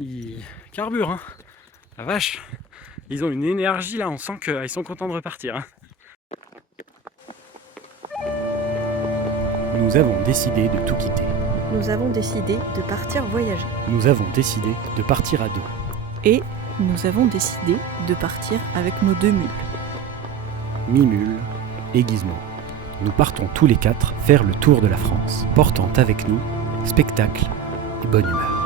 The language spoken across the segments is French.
ils carburent, hein. La vache, ils ont une énergie là, on sent qu'ils sont contents de repartir, hein. Nous avons décidé de tout quitter. Nous avons décidé de partir voyager. Nous avons décidé de partir à deux. Et nous avons décidé de partir avec nos 2 mules. Mimule et Gizmo. Nous partons tous les 4 faire le tour de la France, portant avec nous spectacle et bonne humeur.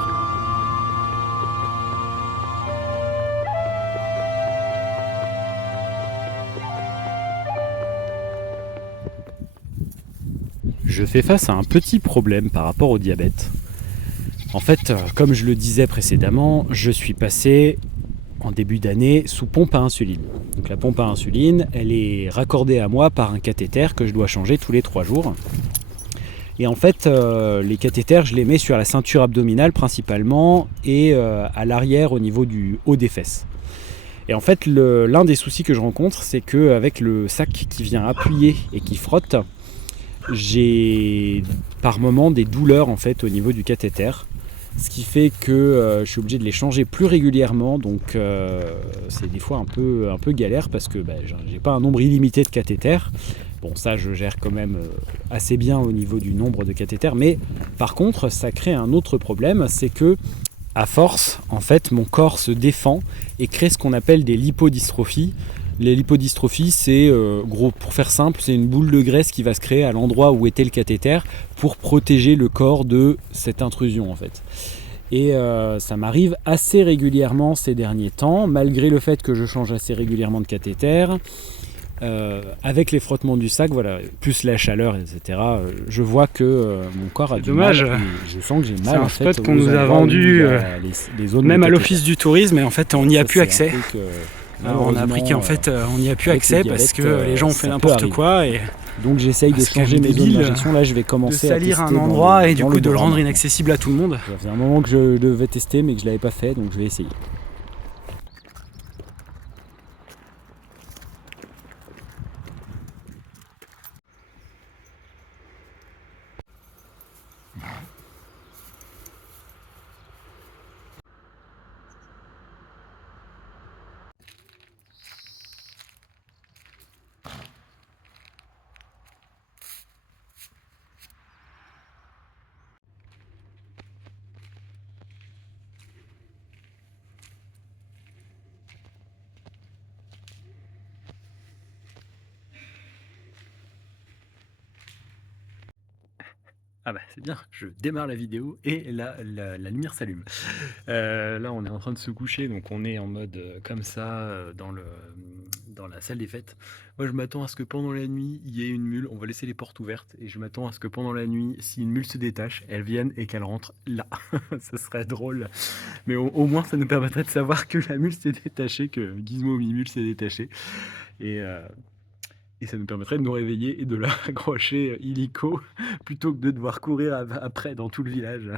Je fais face à un petit problème par rapport au diabète. En fait, comme je le disais précédemment, je suis passé en début d'année sous pompe à insuline. Donc la pompe à insuline, elle est raccordée à moi par un cathéter que je dois changer tous les 3 jours. Et en fait, les cathéters, je les mets sur la ceinture abdominale principalement et à l'arrière au niveau du haut des fesses. Et en fait, l'un des soucis que je rencontre, c'est qu'avec le sac qui vient appuyer et qui frotte, j'ai par moments des douleurs en fait au niveau du cathéter. Ce qui fait que je suis obligé de les changer plus régulièrement, donc c'est des fois un peu galère parce que j'ai pas un nombre illimité de cathéters. Bon, ça je gère quand même assez bien au niveau du nombre de cathéters, mais par contre ça crée un autre problème, c'est que à force, en fait, mon corps se défend et crée ce qu'on appelle des lipodystrophies. Les lipodystrophies, c'est, gros, pour faire simple, c'est une boule de graisse qui va se créer à l'endroit où était le cathéter pour protéger le corps de cette intrusion, en fait. Et ça m'arrive assez régulièrement ces derniers temps, malgré le fait que je change assez régulièrement de cathéter. Avec les frottements du sac, voilà, plus la chaleur, etc., je vois que mon corps a du dommage. mal. Je sens que j'ai mal. C'est un en spot fait, qu'on nous a vendu les zones même de à cathéter. l'office du tourisme, et en fait on n'y a Ça, plus c'est accès. un truc, Alors on a appris qu'en fait on n'y a plus avec accès le parce que diabète, les gens ont ça fait peut n'importe arriver. quoi et Donc j'essaye de parce changer qu'elle est mes zones débile d'injection. Là, je vais de commencer salir à un tester endroit et du dans coup de le Bras rendre maintenant. inaccessible à tout le monde. Ça faisait un moment que je devais tester, mais que je l'avais pas fait, donc je vais essayer. Ah bah c'est bien, je démarre la vidéo et la lumière s'allume. Là on est en train de se coucher, donc on est en mode comme ça dans la salle des fêtes. Moi je m'attends à ce que pendant la nuit il y ait une mule, on va laisser les portes ouvertes et je m'attends à ce que pendant la nuit, si une mule se détache, elle vienne et qu'elle rentre là. Ça serait drôle, mais au moins ça nous permettrait de savoir que la mule s'est détachée, que Gizmo Mimule s'est détaché. Et ça nous permettrait de nous réveiller et de la raccrocher illico plutôt que de devoir courir après dans tout le village.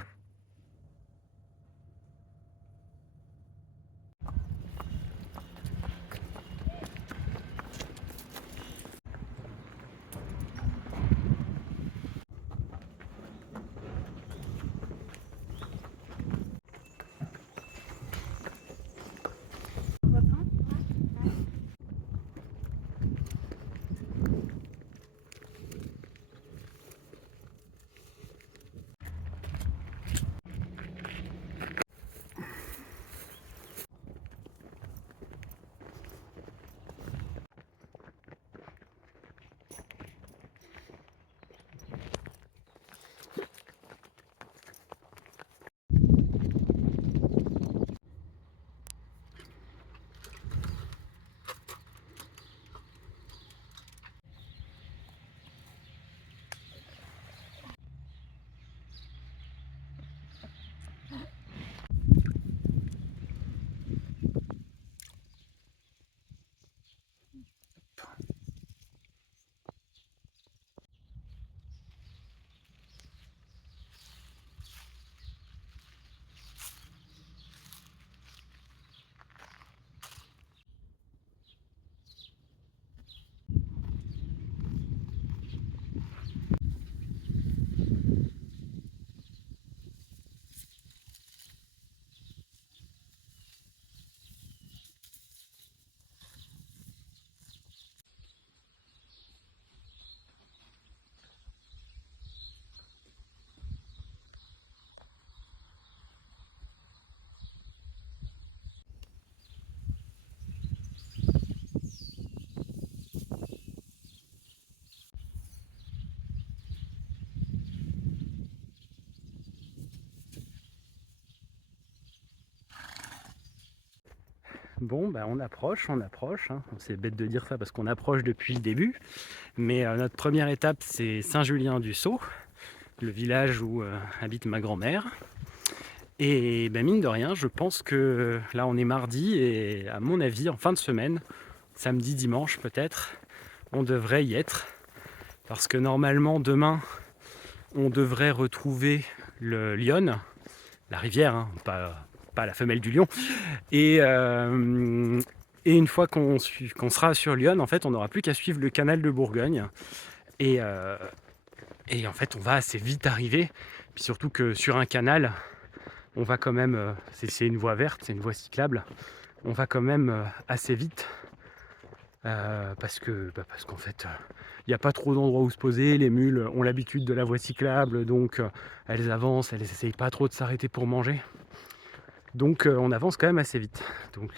Bon, bah, on approche. Hein. C'est bête de dire ça parce qu'on approche depuis le début. Mais notre première étape, c'est Saint-Julien-du-Sault, le village où habite ma grand-mère. Et ben, mine de rien, je pense que là, on est mardi et à mon avis, en fin de semaine, samedi, dimanche peut-être, on devrait y être. Parce que normalement, demain, on devrait retrouver le Lion, la rivière, hein, pas la femelle du lion. Et une fois qu'on sera sur Lyon, en fait, on n'aura plus qu'à suivre le canal de Bourgogne. Et en fait, on va assez vite arriver. Puis surtout que sur un canal, on va quand même, c'est une voie verte, c'est une voie cyclable, on va quand même assez vite. Parce qu'en fait, il n'y a pas trop d'endroits où se poser. Les mules ont l'habitude de la voie cyclable, donc elles avancent, elles n'essayent pas trop de s'arrêter pour manger. Donc on avance quand même assez vite. Donc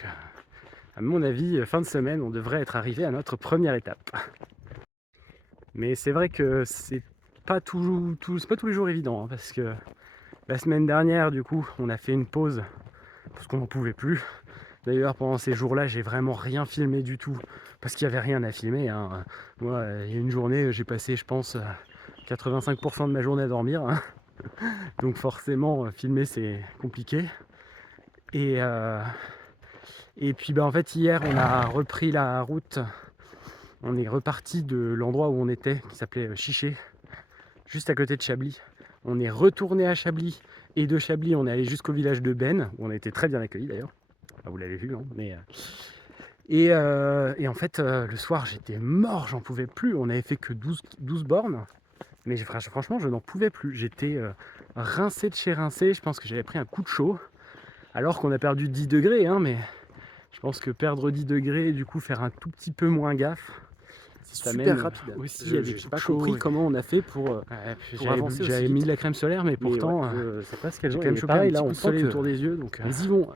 à mon avis, fin de semaine, on devrait être arrivé à notre première étape. Mais c'est vrai que c'est pas tous les jours évident, hein, parce que la semaine dernière, du coup, on a fait une pause parce qu'on n'en pouvait plus. D'ailleurs, pendant ces jours-là, j'ai vraiment rien filmé du tout parce qu'il n'y avait rien à filmer. Hein. Moi, il y a une journée, j'ai passé, je pense, 85% de ma journée à dormir. Hein. Donc forcément, filmer, c'est compliqué. Et puis en fait, hier, on a repris la route. On est reparti de l'endroit où on était, qui s'appelait Chiché, juste à côté de Chablis. On est retourné à Chablis. Et de Chablis, on est allé jusqu'au village de Benne, où on a été très bien accueillis d'ailleurs. Vous l'avez vu, hein, mais et en fait, le soir, j'étais mort, j'en pouvais plus. On avait fait que 12 bornes, mais franchement, je n'en pouvais plus. J'étais rincé de chez rincé. Je pense que j'avais pris un coup de chaud, alors qu'on a perdu 10 degrés. Hein, mais je pense que perdre 10 degrés, et du coup, faire un tout petit peu moins gaffe, c'est super rapide. Aussi, j'ai pas compris comment on a fait pour avancer. J'avais mis de la crème solaire, mais pourtant, c'est pas ce qu'elles ont. Quand même pareil, là, on soleil autour des yeux, donc ils y vont.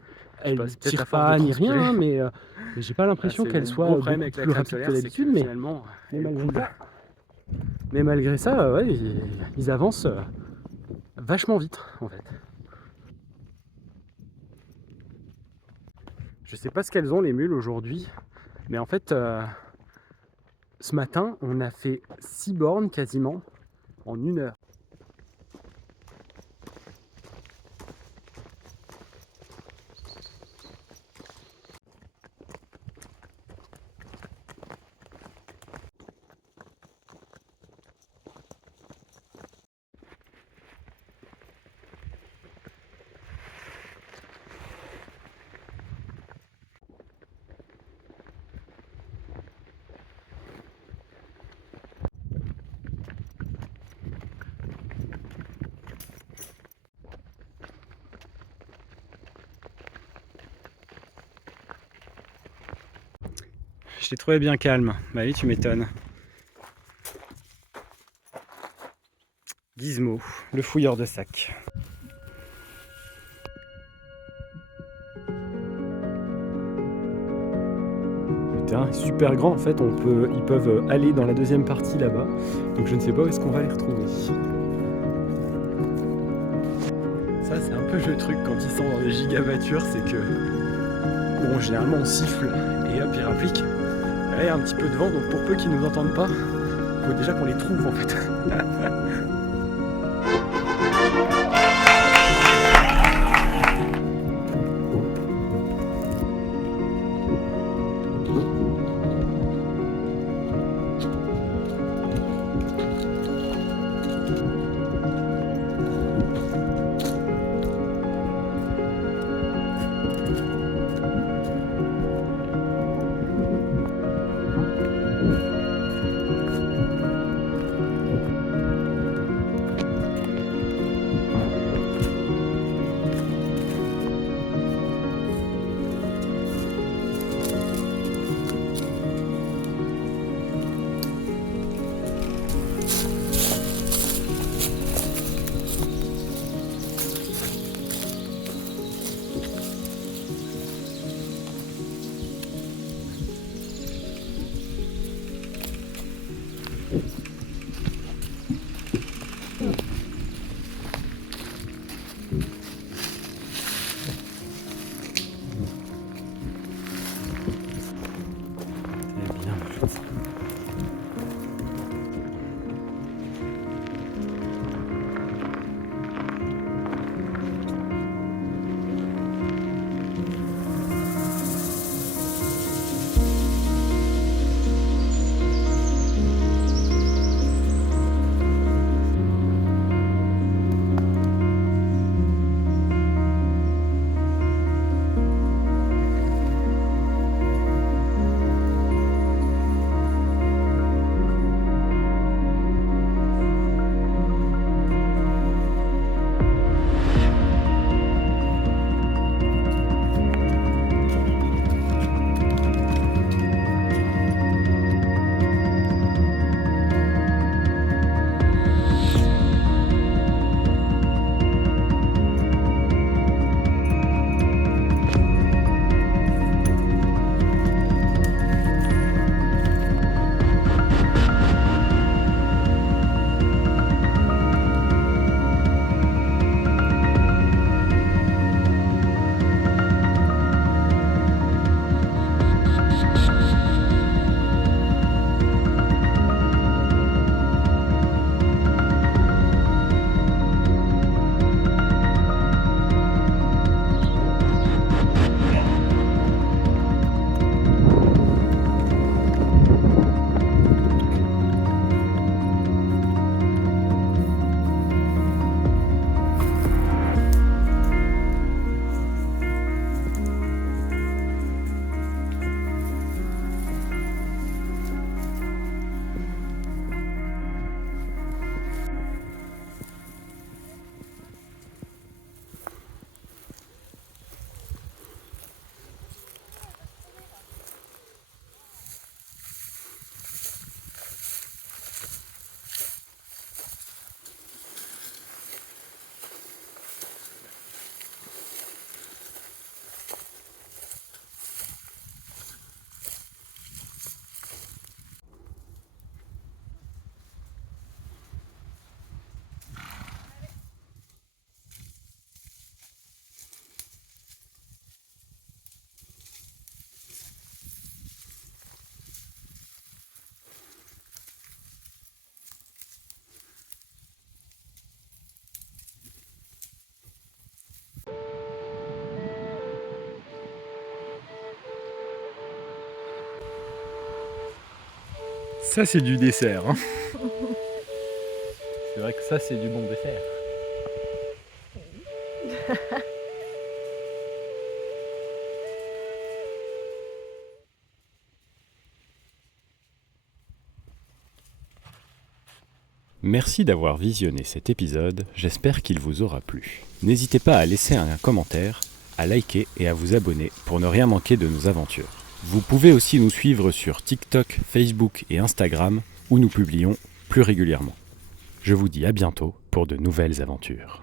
Elle ne tire pas ni rien, mais j'ai pas l'impression qu'elle soit beaucoup plus rapide que d'habitude. Mais malgré ça, ouais, ils avancent vachement vite, en fait. Je sais pas ce qu'elles ont, les mules, aujourd'hui, mais en fait, ce matin, on a fait 6 bornes quasiment en 1 heure. Je l'ai trouvé bien calme. Bah oui, tu m'étonnes. Gizmo, le fouilleur de sacs. Le terrain est super grand en fait, ils peuvent aller dans la deuxième partie là-bas. Donc je ne sais pas où est-ce qu'on va les retrouver. Ça c'est un peu le truc quand ils sont dans des gigavoitures, c'est que bon, généralement on siffle et hop ils rappliquent. Là il y a un petit peu de vent, donc pour peu qu'ils nous entendent pas, il faut déjà qu'on les trouve en fait. Ça c'est du dessert. Hein. C'est vrai que ça c'est du bon dessert. Merci d'avoir visionné cet épisode, j'espère qu'il vous aura plu. N'hésitez pas à laisser un commentaire, à liker et à vous abonner pour ne rien manquer de nos aventures. Vous pouvez aussi nous suivre sur TikTok, Facebook et Instagram où nous publions plus régulièrement. Je vous dis à bientôt pour de nouvelles aventures.